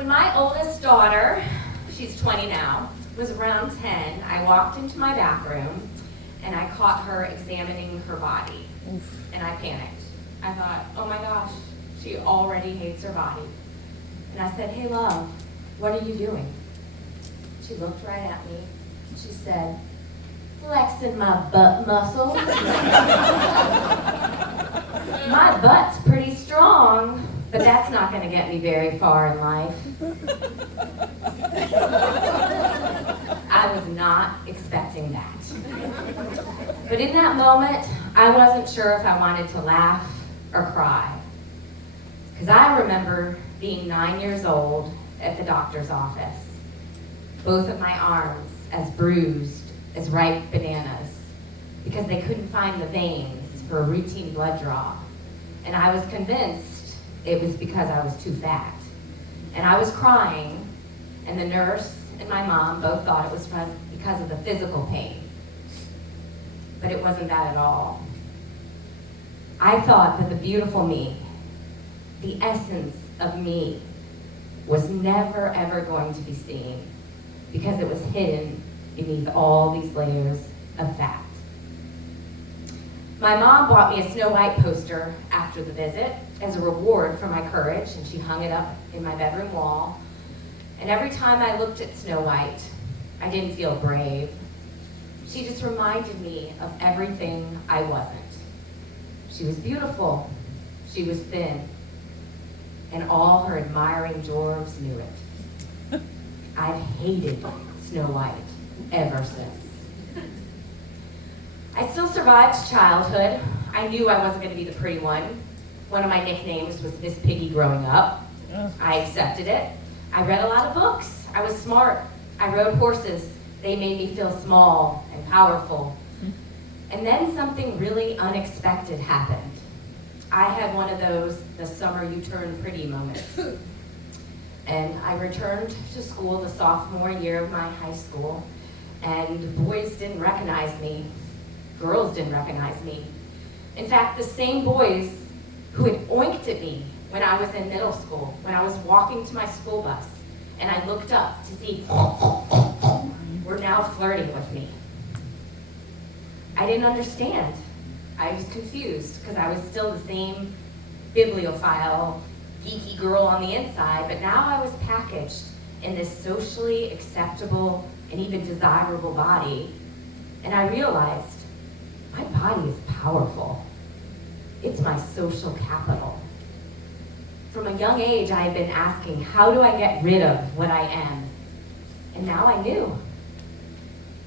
When my oldest daughter, she's 20 now, was around 10, I walked into my bathroom and I caught her examining her body. Oof. And I panicked. I thought, oh my gosh, she already hates her body. And I said, hey love, what are you doing? She looked right at me and she said, flexing my butt muscles. My butt's pretty strong, but that's not going to get me very far in life. I was not expecting that. But in that moment, I wasn't sure if I wanted to laugh or cry. Because I remember being 9 years old at the doctor's office. Both of my arms as bruised as ripe bananas because they couldn't find the veins for a routine blood draw. And I was convinced it was because I was too fat. And I was crying, and the nurse and my mom both thought it was because of the physical pain. But it wasn't that at all. I thought that the beautiful me, the essence of me, was never ever going to be seen because it was hidden beneath all these layers of fat. My mom bought me a Snow White poster after the visit as a reward for my courage, and she hung it up in my bedroom wall. And every time I looked at Snow White, I didn't feel brave. She just reminded me of everything I wasn't. She was beautiful, she was thin, and all her admiring dwarves knew it. I've hated Snow White ever since. I still survived childhood. I knew I wasn't going to be the pretty one. One of my nicknames was Miss Piggy growing up. I accepted it. I read a lot of books. I was smart. I rode horses. They made me feel small and powerful. And then something really unexpected happened. I had one of those, the summer you turn pretty moments. And I returned to school the sophomore year of my high school, and boys didn't recognize me. Girls didn't recognize me. In fact, the same boys who had oinked at me when I was in middle school, when I was walking to my school bus, and I looked up to see, were now flirting with me. I didn't understand. I was confused because I was still the same bibliophile, geeky girl on the inside, but now I was packaged in this socially acceptable and even desirable body, and I realized my body is powerful. It's my social capital. From a young age, I had been asking, how do I get rid of what I am? And now I knew.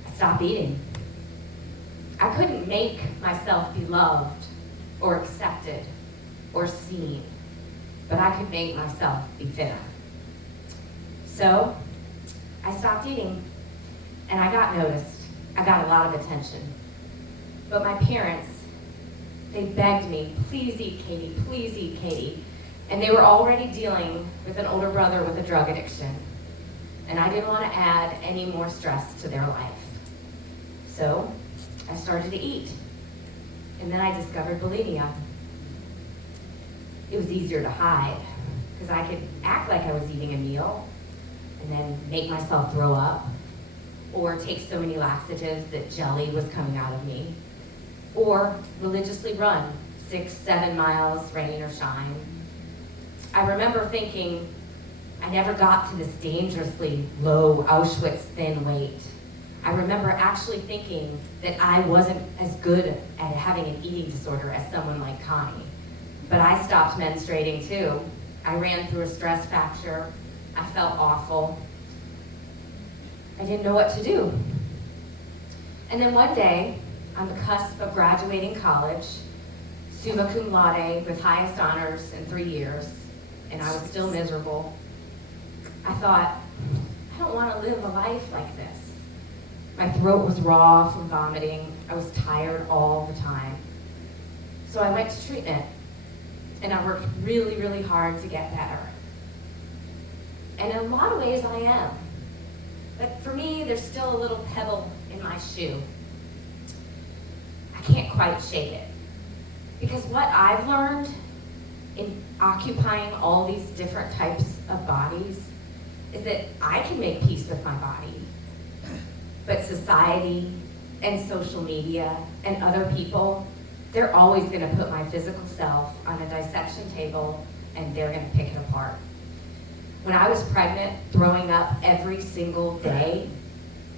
I stopped eating. I couldn't make myself be loved or accepted or seen, but I could make myself be thinner. So I stopped eating, and I got noticed. I got a lot of attention. But my parents, they begged me, please eat Katie, please eat Katie. And they were already dealing with an older brother with a drug addiction. And I didn't want to add any more stress to their life. So I started to eat. And then I discovered bulimia. It was easier to hide because I could act like I was eating a meal and then make myself throw up, or take so many laxatives that jelly was coming out of me, or religiously run 6-7 miles, rain or shine. I remember thinking I never got to this dangerously low Auschwitz thin weight. I remember actually thinking that I wasn't as good at having an eating disorder as someone like Connie. But I stopped menstruating too. I ran through a stress fracture. I felt awful. I didn't know what to do. And then one day, on the cusp of graduating college, summa cum laude with highest honors in 3 years, and I was still miserable, I thought, I don't want to live a life like this. My throat was raw from vomiting. I was tired all the time. So I went to treatment, and I worked really, really hard to get better. And in a lot of ways I am. But for me, there's still a little pebble in my shoe. I can't quite shake it. Because what I've learned in occupying all these different types of bodies is that I can make peace with my body, but society and social media and other people, they're always going to put my physical self on a dissection table and they're going to pick it apart. When I was pregnant, throwing up every single day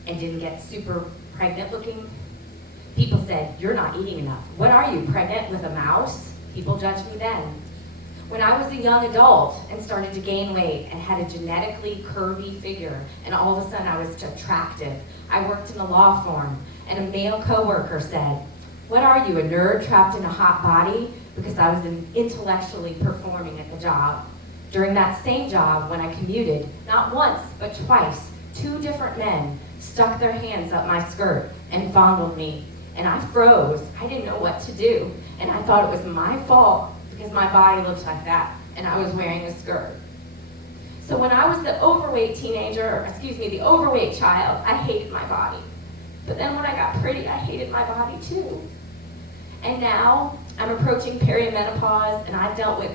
and didn't get super pregnant looking, people said, "You're not eating enough. What are you, pregnant with a mouse?" People judged me then. When I was a young adult and started to gain weight and had a genetically curvy figure, and all of a sudden I was attractive, I worked in a law firm, and a male coworker said, "What are you, a nerd trapped in a hot body?" Because I was intellectually performing at the job. During that same job, when I commuted, not once, but twice, 2 different men stuck their hands up my skirt and fondled me. And I froze. I didn't know what to do. And I thought it was my fault because my body looked like that and I was wearing a skirt. So when I was the overweight the overweight child, I hated my body. But then when I got pretty, I hated my body too. And now I'm approaching perimenopause and I've dealt with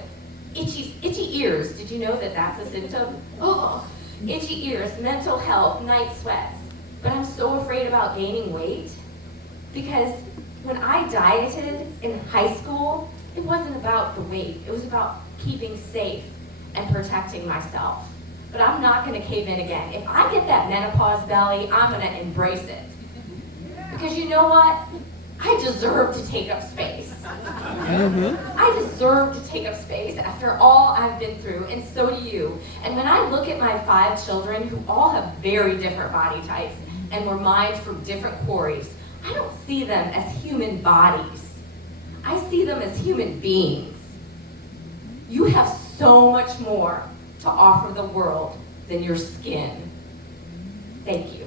itchy ears. Did you know that that's a symptom? Oh, itchy ears, mental health, night sweats. But I'm so afraid about gaining weight because when I dieted in high school, it wasn't about the weight. It was about keeping safe and protecting myself. But I'm not going to cave in again. If I get that menopause belly, I'm going to embrace it. Because you know what? I deserve to take up space. I deserve to take up space after all I've been through, and so do you. And when I look at my 5 children who all have very different body types and were mined from different quarries, I don't see them as human bodies. I see them as human beings. You have so much more to offer the world than your skin. Thank you.